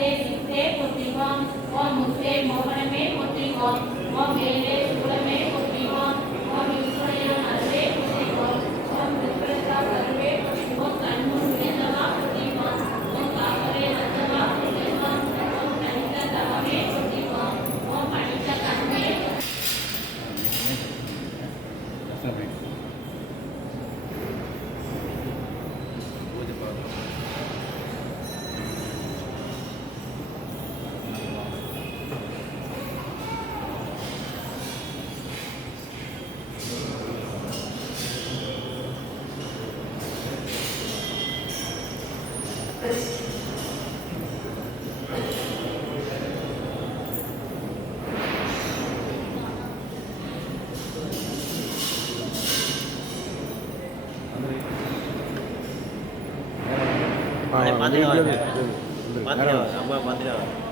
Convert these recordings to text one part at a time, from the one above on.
சத்தே சித்தே போற்றிவோம். ஓம் முத்தே மோகனமே போற்றிவோம். ஓம் வேலே சூலமே போற்றிவோம். ஓம் ஈஸ்வரன் அருளே போற்றிவோம். ஓம் திருப்பிரசா கருவே போற்றிவோம். கண்முன் வேந்தவா போற்றிவோம். ஓம் காவலே நந்தவா போற்றிவோம். ஓம் தனித்த தவமே போற்றிவோம். ஓம் பணித்த கண்ணே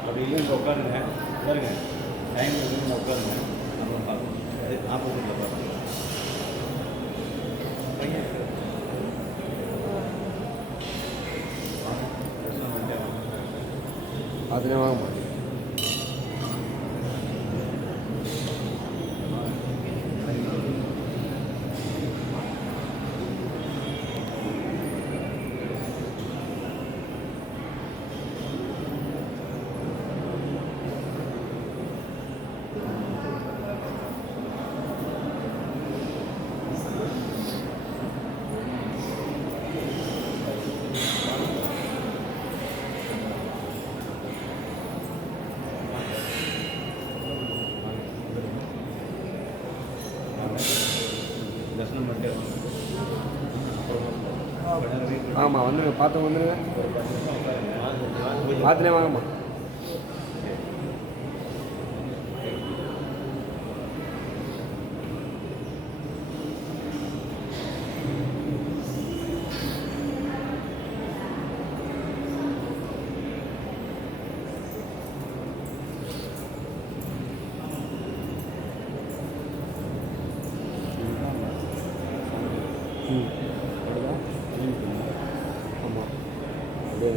அப்படி இல்லை இங்கே உட்காருங்க உட்காருங்க டைம் வந்து உட்காருங்க நம்ம பார்க்கணும் ஆப்போசிட்டில் பார்க்கணும் அதுலேயே வாங்க தர்ஷனம் பண்ணிட்டு ஆமாம் வந்துடுங்க பார்த்து வந்துடுங்க பார்த்துனே வாங்கம்மா ஆமாம் அப்படியே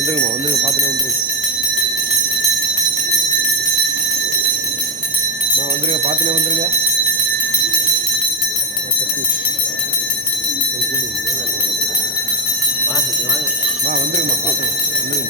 வந்துருங்கம்மா வந்துருங்க பார்த்துனே வந்துருங்க. வந்துருங்க பார்த்துனே வந்துருங்க. சக்தி வந்துருங்கம்மா பார்த்துங்க வந்துருங்க.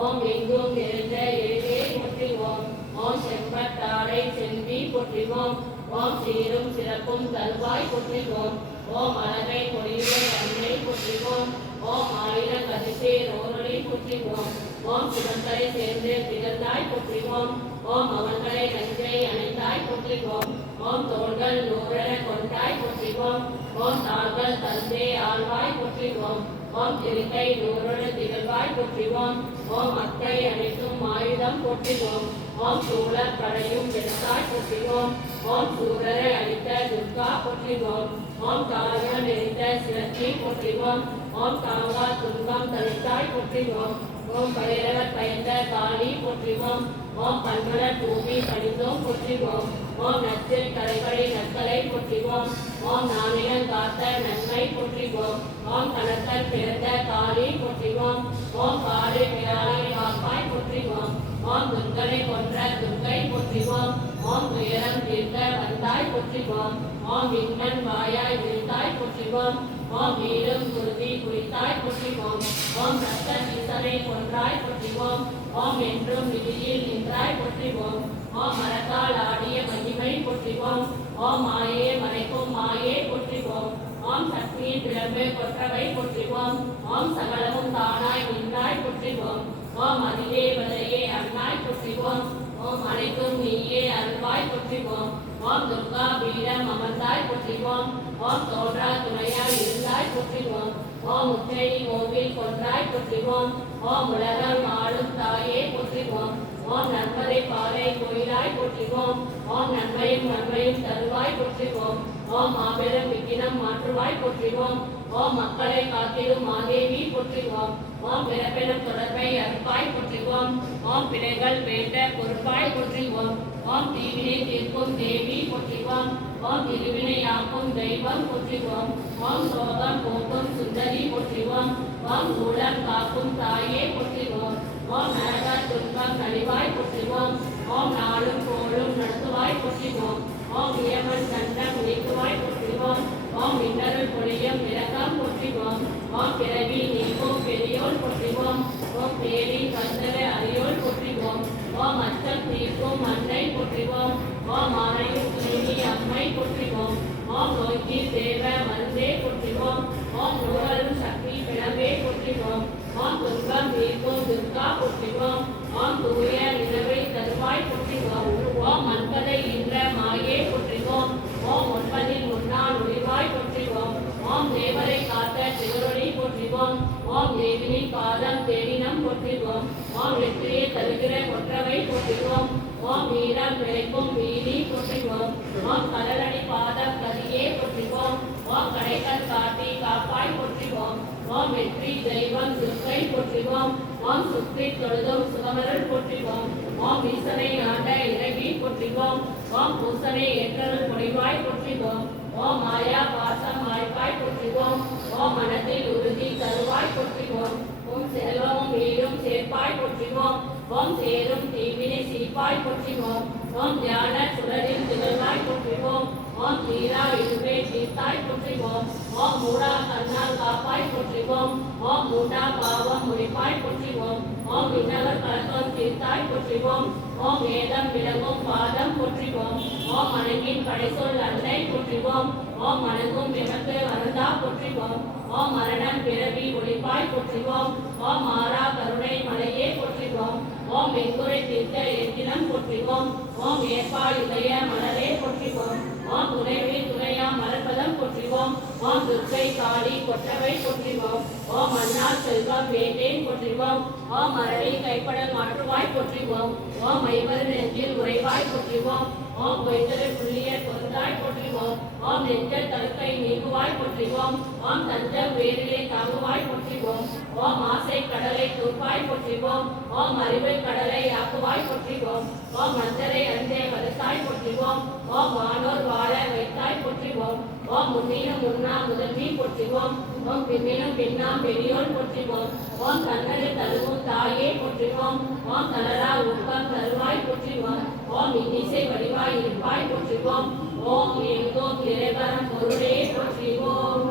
ஓம் எங்கும் நிறைந்த எழுதே போற்றிவோம். ஓம் செம்பட்டாடை செம்பி போற்றிவோம். ஓம் சீரும் சிறப்பும் தருவாய் போற்றிவோம். ஓம் அழகை பொழிவை அன்னை போற்றிவோம். ஓம் ஆயிரம் கதிசே ரோரொளி போற்றிவோம். ஓம் சிவன்களை சேர்ந்து திகழ்ந்தாய் போற்றிவோம். ஓம் அவன்களை நஞ்சை அணைந்தாய் போற்றிவோம். ஓம் தோள்கள் நூறென கொண்டாய் போற்றிவோம். ஓம் தாள்கள் தந்தே ஆழ்வாய் போற்றிவோம். ஓம் திருக்கை நூறொடு திகழ்வாய் போற்றிவோம். ஓம் அத்தை அனைத்தும் ஆயுதம் போற்றிவோம். ஓம் சூழற் படையும் எடுத்தாய் போற்றிவோம். ஓம் சூரரை அழித்த துர்கா போற்றிவோம். ஓம் காரியம் நெறிந்த சிரத்தி போற்றிவோம். ஓம் தாங்கா துன்பம் தவிர்த்தாய் போற்றிவோம். ஓம் பைரவர் பயந்த காளி போற்றிவோம். ஓம் பன்மலர் பூமி பணிந்தோம் போற்றிவோம். ஓம் நச்சில் கரைகளை நற்களை போற்றிவோம். ஓம் நானிலம் காத்த நன்மை போற்றிவோம். ஓம் கணக்கல் பிறந்த காளி போற்றிவோம். ஓம் காடு பிறாலை காப்பாய் போற்றிவோம். ஓம் துர்கனை கொன்ற துர்க்கை போற்றிவோம். ஓம் துயரம் தீர்த்த வந்தாய் போற்றிவோம். ஓம் விண்ணன் வாயாய் விரித்தாய் போற்றிவோம். ஓம் வீடும் குருதி குறித்தாய் போற்றிவோம். ஓம் ரத்த ஈசனை கொன்றாய் போற்றிவோம். ஓம் என்றும் விதியில் நின்றாய் போற்றிவோம். ஓம் மரத்தால் ஆடிய மகிமை போற்றிவோம். ஓம் மாயே மறைக்கும் மாயே போற்றிவோம். ஓம் சக்தியின் பிளம்பு கொற்றவை போற்றிவோம். ஓம் சகலமும் தானாய் நின்றாய் போற்றிவோம். ஓம் அதிதேவதையே அண்ணாய் போற்றிவோம். ஓம் அனைத்தும் நீயே அருள்வாய் போற்றிவோம். ஓம் துர்கா பீடம் அமர்ந்தாய் போற்றிவோம். ஓம் தோன்றா துணையாய் இருந்தாய் போற்றிவோம். ஓம் உச்சைனி கோவில் கொன்றாய் போற்றிவோம். ஓம் உலகம் ஆளும் தாயே போற்றிவோம். ஓம் நன்மதை பாறை கோயிலாய் போற்றிவோம். ஓம் நன்மையும் நன்மையும் தருவாய் போற்றிவோம். ஓம் மாபெரும் விக்கினம் மாற்றுவாய் போற்றிவோம். ஓம் மக்களை காத்திடும் மாதேவி போற்றிவோம். ஓம் பிறப்பெனும் தொடர்பை அறுப்பாய் போற்றிவோம். ஓம் பிழைகள் வேண்ட பொறுப்பாய் போற்றிவோம். ஓம் தீவினை தீர்க்கும் தேவி போற்றிவோம். ஓம் திருவினையாக்கும் தெய்வம் போற்றிவோம். ஓம் சோகம் போக்கும் சுந்தரி போற்றிவோம். ஓம் சூழம் காக்கும் தாயே போற்றிவோம். ஓம் நரக துன்பம் நலிவாய் போற்றிவோம். ஓம் நாளும் கோளும் நடத்துவாய் போற்றிவோம். ஓம் இயமன் தண்டம் நீக்குவாய் போற்றிவோம். ஓம் இன்னருள் பொழியும் விரகம் போற்றிவோம். ஓம் பிறவி நீக்கும் பெரியோள் போற்றிவோம். ஓம் பேரி கந்தர அரியோள் போற்றிவோம். ஓம் அச்சம் தீர்க்கும் அன்னை போற்றிவோம். ஓம் ஆணையும் துணிவி அம்மை போற்றிவோம். ஓம் நோக்கி தேவ மருந்தே போற்றிவோம். ஓம் நூறலும் சக்தி பிளவே போற்றிவோம். ஓம் துன்பம் தீர்க்கும் துர்கா போற்றிவோம். ஓம் தூய நிலவை தருவாய் போற்றிவோம். ஓம் மன்பதை இன்ற மாயே போற்றிவோம். ஓம் ஒன்பதில் முன்னாள் ஒளிவாய் போற்றிவோம். ஓம் தேவரை காத்த சிவரொளி போற்றிவோம். ஓம் தேவினி பாதம் தேடினம் போற்றிவோம். ஓம் வெற்றியை தருகிற கொற்றவை போற்றிவோம். ஓம் வீரம் விளைக்கும் வீதி போற்றிவோம். ஓம் கடலடி பாதம் கதியே போற்றிவோம். ஓம் கடைகள் காட்டி காப்பாய் போற்றிவோம். ஓம் வெற்றி தெய்வம் துர்க்கை போற்றிவோம். ஓம் சுற்றி தொழுதும் சுகமரல் போற்றிவோம். ஓம் ஓம் ஈசனை ஆண்ட இறைவி போற்றிவோம் ஓம் பூசனை ஏற்றல் பொழிவாய் போற்றிவோம் ஓம் மாயா பாசம் வாய்ப்பாய் போற்றிவோம் ஓம் மனத்தில் உறுதி தருவாய் போற்றிவோம் ஓம் செல்வமும் வீடும் சேர்ப்பாய் போற்றிவோம் ஓம் சேரும் தீவினை சீப்பாய் போற்றிவோம் ஓம் ஞான சுடரில் திகழ்வாய் போற்றிவோம் ஓம் தீரா இடுவே தீர்த்தாய் போற்றிவோம் ஓம் மூடா கண்ணால் காப்பாய் போற்றிவோம் ஓம் மூடா பாவம் முடிப்பாய் போற்றிவோம் ஓம் விண்ணவர் கலக்கம் தீர்த்தாய் போற்றிவோம் ஓம் வேதம் விளங்கும் பாதம் போற்றிவோம் ஓம் மணங்கின் படைசொல் அன்னை போற்றிவோம் ஓம் மணங்கும் விமத்து வருந்தா போற்றிவோம் ஓம் மரணம் பிறவி ஒளிப்பாய் போற்றிவோம் ஓம் மாறா கருணை மலையே போற்றிவோம் ஓம் வெங்குரை தீர்த்த எத்தினம் போற்றிவோம் ஓம் ஏற்பாடு இதய மலரே போற்றிவோம் ஓம் துணைவி துணையா மலர்பதம் போற்றிவோம் ஓம் துர்க்கை காளி கொற்றவை போற்றிவோம் ஓம் அண்ணாள் செல்வம் வேண்டேன் போற்றிவோம் ஓம் அரளி கைப்படல் மாற்றுவாய் போற்றிவோம் ஓம் ஐவர் நெஞ்சில் உறைவாய் போற்றிவோம் ஓம் பொய்தலை புள்ளியர் பொருந்தாய் போற்றிவோம் ஓம் நெஞ்சல் தடுக்கை நீக்குவாய் போற்றிவோம் ஓம் தஞ்ச வேரிலே தாங்குவாய் போற்றிவோம் ஓம் ஆசை கடலை தூர்ப்பாய் போற்றிவோம் ஓம் அறிவை கடலை ஆக்குவாய் போற்றிவோம் ஓம் மஞ்சரை அஞ்சை வலுத்தாய் போற்றிவோம் ஓம் வானோர் வாழ வைத்தாய் போற்றிவோம் ஓம் முன்னினும் முன்னா முதன்மை போற்றிவோம் ஓம் பின்னினும் பின்னாம் பெரியோர் போற்றிவோம் ஓம் கண்ணனை தருவும் தாயே போற்றிவோம் ஓம் தளரா ஊக்கம் தருவாய் போற்றிவோம் ஓம் இன்னிசை வடிவாய் இருப்பாய் போற்றிவோம் ஓம் எங்கோம் இறைவரம் பொருளே போற்றிவோம்.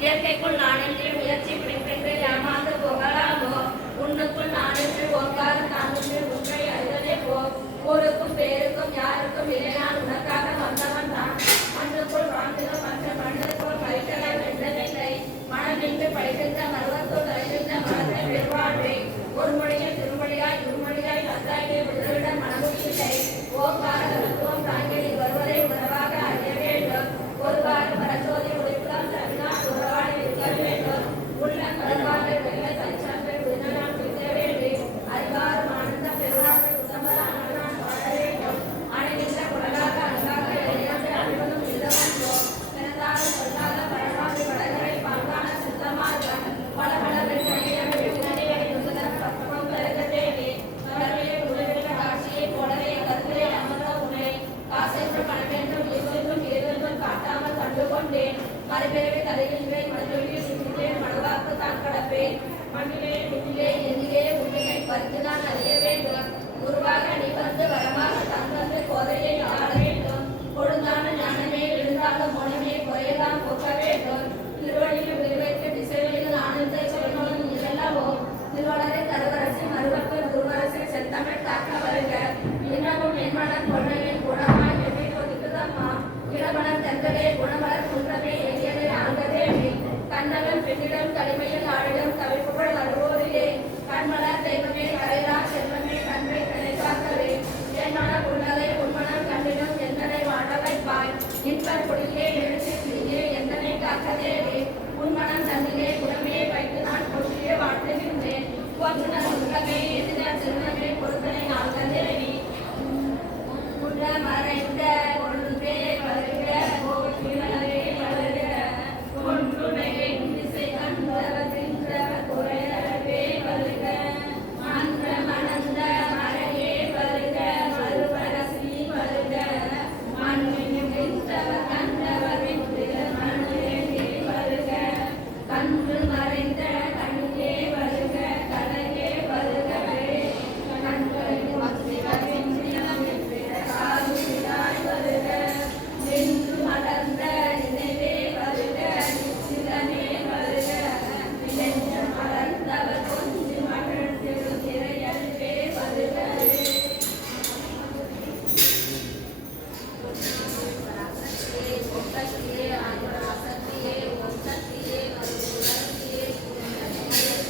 இயற்கைக்குள் நானென்று முயற்சி பிடிப்பென்று ஏமாந்து போகலாமோ உன்னுக்குள் நானென்று ஓங்கார நானென்று உன்னை அறிவதே போ ஊருக்கும் பேருக்கும் யாருக்கும் இல்லை நான் உனக்காக வந்தவன் தான் மண்ணுக்குள் வாழ்ந்திடும் மற்ற மண்ணுக்குள் பறிக்கலை வென்றதில்லை மனம் நின்று படிக்கின்ற மருவத்தோடு அறிகின்ற மனத்தை பெருவாழ்வை ஒரு மொழியில் திருமொழியாய் இருமொழியாய் தந்தாய்க்கு விடுதலிடம் மனமுடியில்லை ஓங்கார தத்துவம் தாங்கி வருவதை உணர்வாக அறிய வேண்டும் ஒருவாறு பரசோதி உழைப்புதான் தவினால் உறவாடி இருக்க வேண்டும் உள்ள கடற்காலை வெள்ள தனிச்சான்றை உடனால் பிடிக்க வேண்டும் அறிவாறு ஆனந்த பெருவாழ்வை உத்தமதான் நான் வாழ வேண்டும் அணைகின்ற குடலாக அழகாக இளையாண்டு அனைவரும் எழுதவோ பிறந்தாத சொல்லாத பரவாதி வடகரை பாங்கான சித்தமாக பல பல மறுபிறவி கதைகின்றேன் மறுபடியும் சிந்தித்தேன் மனவாக்கு தான் கடப்பேன் மண்ணிலே விண்ணிலே எண்ணிலே உண்மையை பறித்துதான் அறிய வேண்டும் குருவாக நீ வந்து வரமாக தந்து கோதையை ஆள வேண்டும் கொழுந்தான ஞானமே எழுந்தாலும் மொழமே குறையெல்லாம் போக்க வேண்டும் திருவள்ளியில் விளைவைக்கு திசைவெளியில் ஆனந்த சொல்லும் இல்லவோ திருவளரை கருவரசு மறுவப்பு குருவரசு செந்தமிழ் காக்க வருக இன்னமும் என்மனம் பொன்னையின் குணமாய் எண்ணை கொதிக்குதம்மா இளமணம் தங்களே குணமலர் குன்றமே எரியலை ஆங்கதேவி கண்ணவன் பெண்ணிடம் கலிமையில் ஆடிடம் தவிப்புகள் வருவோரிலே கண்மலர் தெய்வமே கரையா செல்வமே கண்மை கிடைக்காக்கவே என்மன குண்டலை உன்மனம் கண்டிடும் எந்தனை வாழ வைப்பாய் இன்பர் குடிலே எழுச்சியே எந்தனை காக்கதேவி உன்மனம் தன்னிலே குணமே வைத்து நான் கொள்கையே வாழ்த்துகின்றேன் பொன்ன சுத்தமே எதிர செல்வமே பொருத்தனை ஆங்கதேவி குன்ற மறைந்த ஒன்றே வருக கோவிலே வருக ஒன்றுடைய திசை கண்டவதின்ற குறையவே வருக மன்ற மணந்த மறையே வருக மறுவரசி வருக மண்ணின் விந்தவர் கண்டவரின் மண்ணே வருக கன்று மறைந்த கண்ணியே வருக கலையே வருகவே கண்களின் வருக நின்று மலர்ந்த நினைவே வருக நிச்சிதமே வருக நின்று மலர்ந்தவர் கொஞ்சு மகிழ்ந்திரு திரையல்வே வருகவே சக்தியே ஆதிபராசக்தியே ஓம் சக்தியே மருத்துவரசியே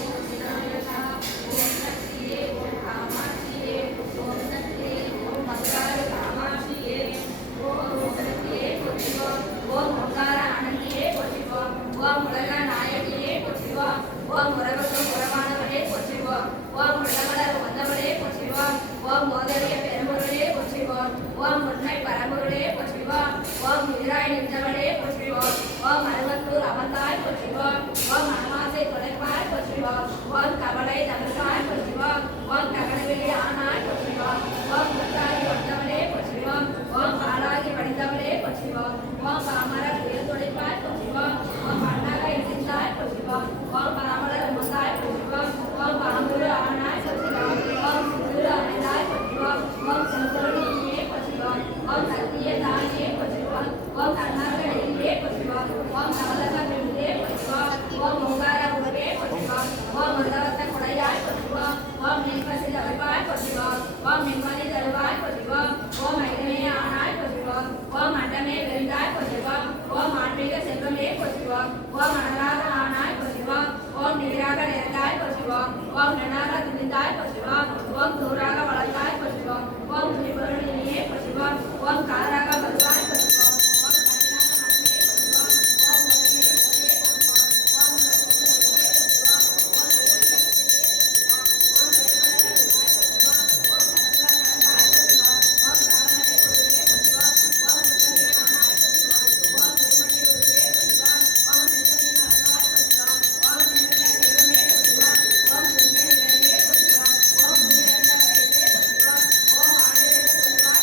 ஓம் விநாயகா ஓம் சக்தியே ஓம் காமாட்சியே ஓம் சக்தியே ஓம் மங்காரு காமாட்சியே ஓம் சக்தியே கொச்சிவோம் ஓம் மங்கார ஆனந்தியே கொச்சிவோம் ஓம் உலக நாயகியே கொச்சிவோம் ஓம் உறவுக்கும் உறவானவரே கொச்சிவோம் ஓம் உலகமலர் வந்தவரே கொச்சிவோம் ஓம் மோதலிய பெருமுருளே கொச்சிவோம் ஓம் உண்மை பரமுருளே கொச்சிவோம் ஓம் எதிராய் நின்றவளே கொச்சிவோம் ஓம் அருவத்தூர் அமர்ந்தாய் கொச்சிவோம் ஓம் அமாசை தொலைப்பாய் கொச்சிவோம் ஓம் கவலை தவிர்த்தாய் கொச்சிவோம் ஓம் தகடவெளி ஆனாய் கொச்சிவோம் ஓம் முத்தாகி வந்தவளே கொச்சிவோம் ஓம் பாலாகி படித்தவளே கொச்சிவோம் ஓம் பாமர புயல் துடைப்பாய் கொச்சிவோம் ஓம் அண்ணாக இணைந்தாய் கொச்சிவோம் ஓம் பராமலர் முந்தாய் கொச்சிவோம் ஓம் பாம்புரு ஆனாய் கொச்சிவோம் ஓம் சிறு அமைந்தாய் கொச்சிவோம் ஓம் செல்வொழியே கொச்சிவோம் ஓம் சக்தியே தாயே கொச்சிவோம் ஓம் கண்ணாக எழிலே கொச்சிவோம் ஓம் நவலக விழுதே கொச்சிவோம் ஓம் ஓங்கார உருவே கொச்சிவோம் ஓம் மிருதவத்த குடையாய் கொச்சிவோம் ஓம் நீர்பசி தவிப்பாய் கொச்சிவோம் ஓம் நிம்மதி தருவாய் கொச்சிவோம் ஓம் ஐதமே ஆனாய் கொச்சிவோம் ஓம் அண்டமே வெறிந்தாய் கொச்சிவோம் ஓம் ஆன்மீக செல்வமே கொச்சிவோம் ஓம் அனலாக ஆனாய் கொச்சிவோம் ஓம் நீராக நிறைந்தாய் கொச்சிவோம் ஓம் நனாக துணிந்தாய் கொச்சிவோம் ஓம் தூராக வளர்ந்தாய் கொச்சிவோம் ஓம் துணிபொருளினியே கொச்சிவோம் ஓம் காராக வருவாய் கொச்சிவோம் ஓம் கனியாக மனமே கொச்சிவோம் ஓம் உலகே உலகே கொச்சிவோம் ஓம் உலகே கொச்சிவோம் ஓம் வெளியே ஓம் வெளிமலர் கொச்சிவோம் ஓம் சத்துவ நடந்தாய் கொச்சிவோம் ஓம் கவனமே உருவே கொச்சிவோம் ஓம் உத்தமே ஆனாய் கொச்சிவோம் ஓம் திருமணி உருவே கொச்சிவோம் ஓம் நிறுத்தமி நடந்தாய் கொச்சிவோம் ஓம் நிறுத்த தெய்வமே கொச்சிவோம் ஓம் திருமணி நிறைவே கொச்சிவோம் ஓம் புரியந்த வயதே கொச்சிவோம் ஓம் ஆயுத சொல்வாய்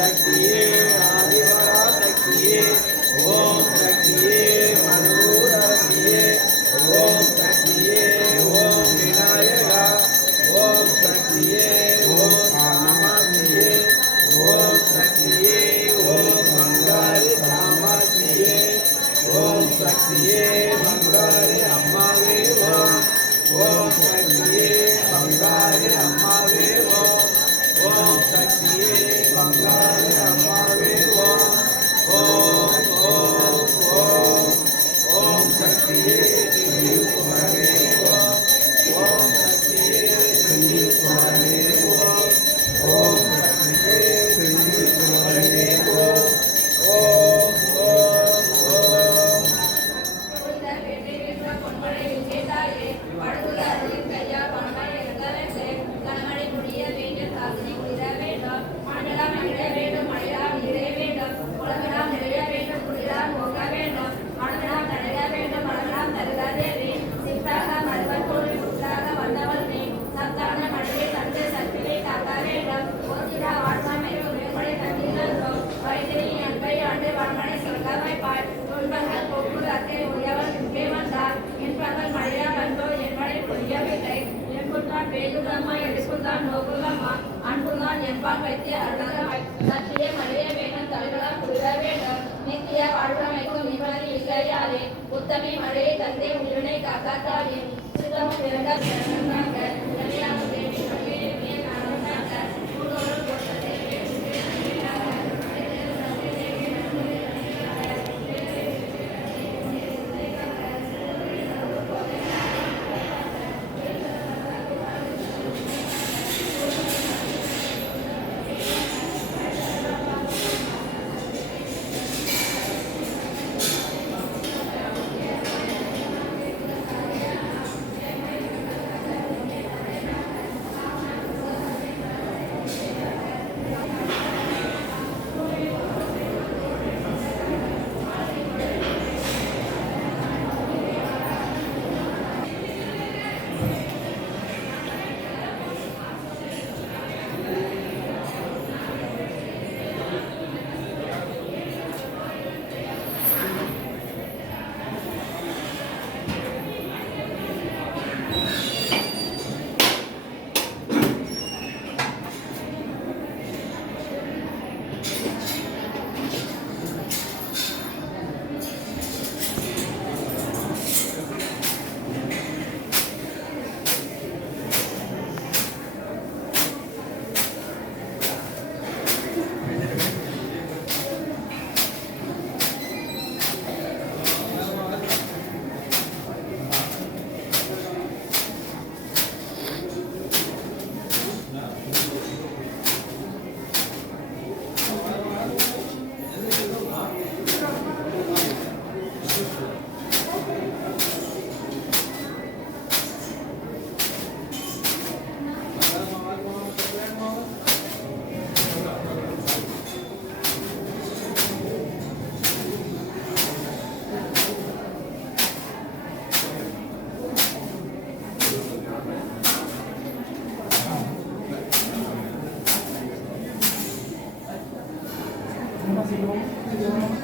சக்தியே ஆதிபராசக்தியே ஓம் சக்தியே மனோரசியே ஓம் சக்தியே ஓம் விநாயகா ஓம் சக்தியே ஓம் காமாட்சியே ஓம் சக்தியே ஓம் பங்காரி காமாட்சியே ஓம் சக்தியே பங்காரி அம்மாவே ஓம் சக்தியே பங்காரி அம்மாவே ஓம் சக்தியே பங்காரி அம்மாவே ஓம் சக்தியே குமரே ஓம் சக்தியே குமரே ஓம் சக்தியே குமரே ஓம் அன்புதான் என்பான் வைத்திய அருளமாய் சத்திய மழைய வேணும் தலைவலாம் குளிர வேண்டும் நித்திய வாழ்வமைக்கும் நிம்மதி இல்லையாரே உத்தமை மழையை தந்தை உயிரினை காத்தாத்தாரே சித்தமும் பிறந்த பிறந்தாங்க Terima kasih.